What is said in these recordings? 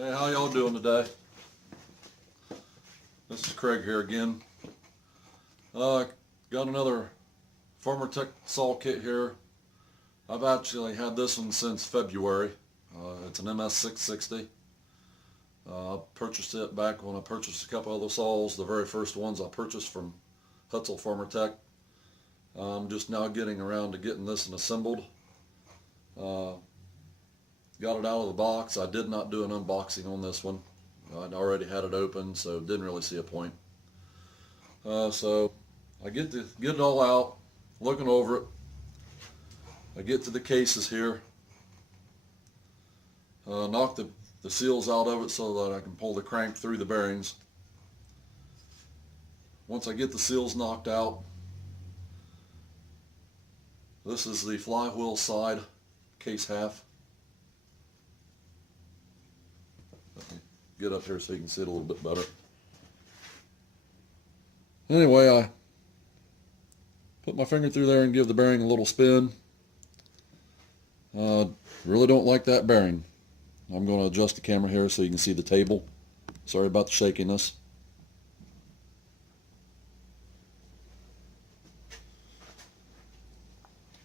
Hey, how y'all doing today? This is Craig here again. Got another Farmer Tech saw kit here. I've actually had this one since February. It's an MS660. I purchased it back when I purchased a couple other saws, the very first ones I purchased from Huztl Farmer Tech. I'm just now getting around to getting this one assembled. Got it out of the box. I did not do an unboxing on this one. I'd already had it open, so didn't really see a point. So I get it all out, looking over it. I get to the cases here, knock the seals out of it so that I can pull the crank through the bearings. Once I get the seals knocked out, this is the flywheel side case half. Let me get up here so you can see it a little bit better. Anyway, I put my finger through there and give the bearing a little spin. Really don't like that bearing. I'm going to adjust the camera here so you can see the table. Sorry about the shakiness.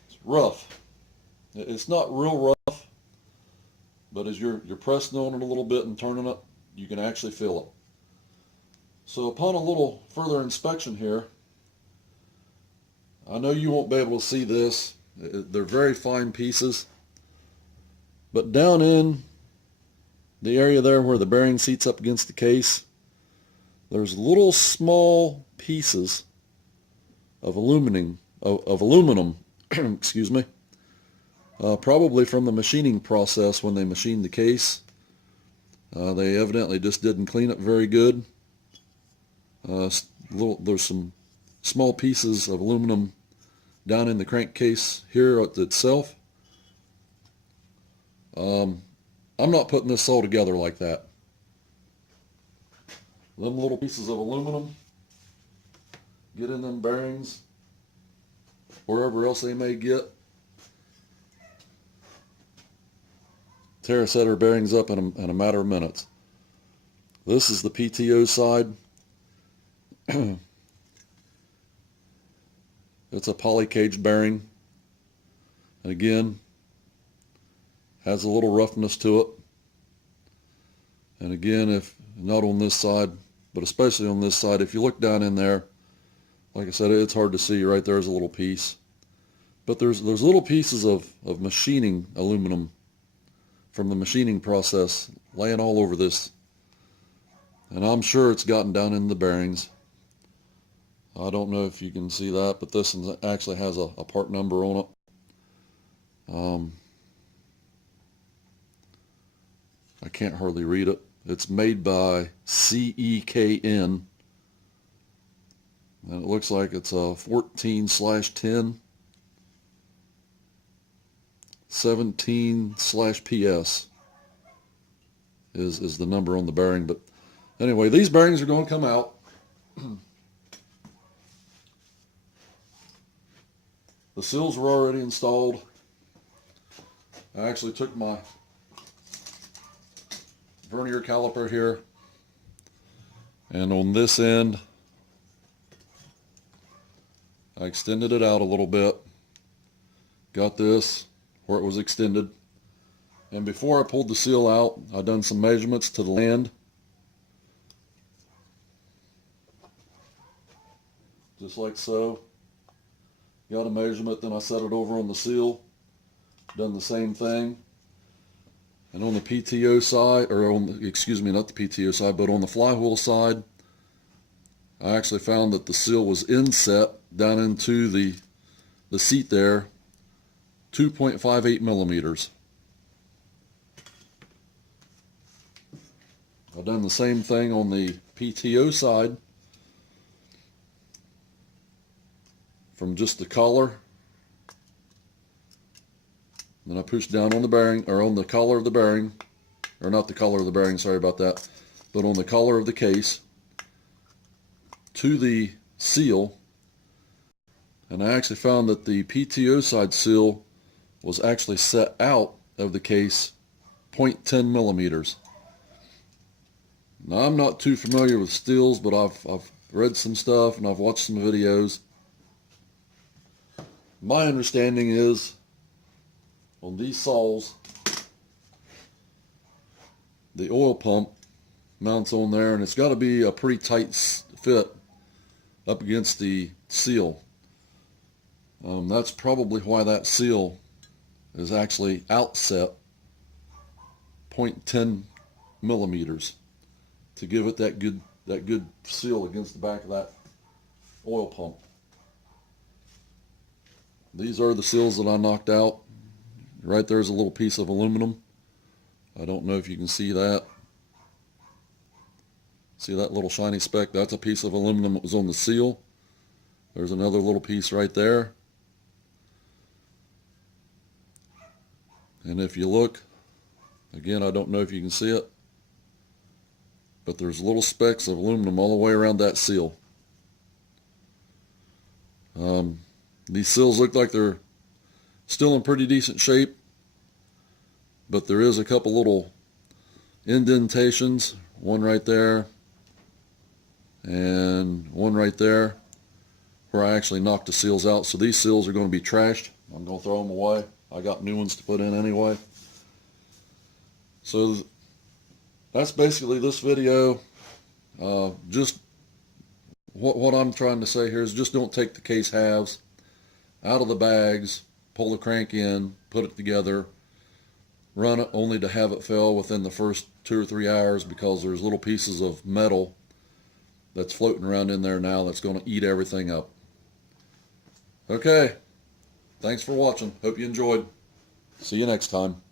It's rough. It's not real rough, but as you're pressing on it a little bit and turning it, you can actually feel it. So upon a little further inspection here, I know you won't be able to see this. They're very fine pieces, but down in the area there where the bearing seats up against the case, there's little small pieces of aluminum, excuse me, probably from the machining process when they machined the case. They evidently just didn't clean it very good. There's some small pieces of aluminum down in the crankcase here itself. I'm not putting this saw together like that. Them little pieces of aluminum get in them bearings, wherever else they may get. Tear a set of bearings up in a matter of minutes. This is the PTO side. It's a poly cage bearing, and again has a little roughness to it. And again, if not on this side, but especially on this side, if you look down in there, like I said, it's hard to see. Right there's a little piece, but there's little pieces of machining aluminum from the machining process laying all over this, and I'm sure it's gotten down in the bearings. I don't know if you can see that, but this one actually has a part number on it. I can't hardly read it. It's made by CEKN, and it looks like it's a 14/10 17/PS is the number on the bearing. But anyway, these bearings are going to come out. The seals were already installed. I actually took my vernier caliper here, and on this end I extended it out a little bit, got this where it was extended, and before I pulled the seal out, I done some measurements to the land, just like so. Got a measurement, then I set it over on the seal, done the same thing. And on the PTO side, or excuse me, not the PTO side, but on the flywheel side, I actually found that the seal was inset down into the seat there, 2.58 millimeters. I've done the same thing on the PTO side, from just the collar. Then I push down on the bearing, or on the collar of the bearing, or not the collar of the bearing, sorry about that, but on the collar of the case to the seal. And I actually found that the PTO side seal was actually set out of the case 0.10 millimeters. Now, I'm not too familiar with steels, but I've read some stuff and I've watched some videos. My understanding is on these saws, the oil pump mounts on there, and it's got to be a pretty tight fit up against the seal. That's probably why that seal is actually outset 0.10 millimeters to give it that good seal against the back of that oil pump. These are the seals that I knocked out. Right there's a little piece of aluminum. I don't know if you can see that. See that little shiny speck? That's a piece of aluminum that was on the seal. There's another little piece right there. And if you look, again, I don't know if you can see it, but there's little specks of aluminum all the way around that seal. These seals look like they're still in pretty decent shape, but there is a couple little indentations, one right there and one right there, where I actually knocked the seals out. So these seals are going to be trashed. I'm going to throw them away. I got new ones to put in anyway. So that's basically this video. Just what I'm trying to say here is just don't take the case halves out of the bags, pull the crank in, put it together, run it only to have it fail within the first 2 or 3 hours, because there's little pieces of metal that's floating around in there now that's going to eat everything up. Okay, thanks for watching. Hope you enjoyed. See you next time.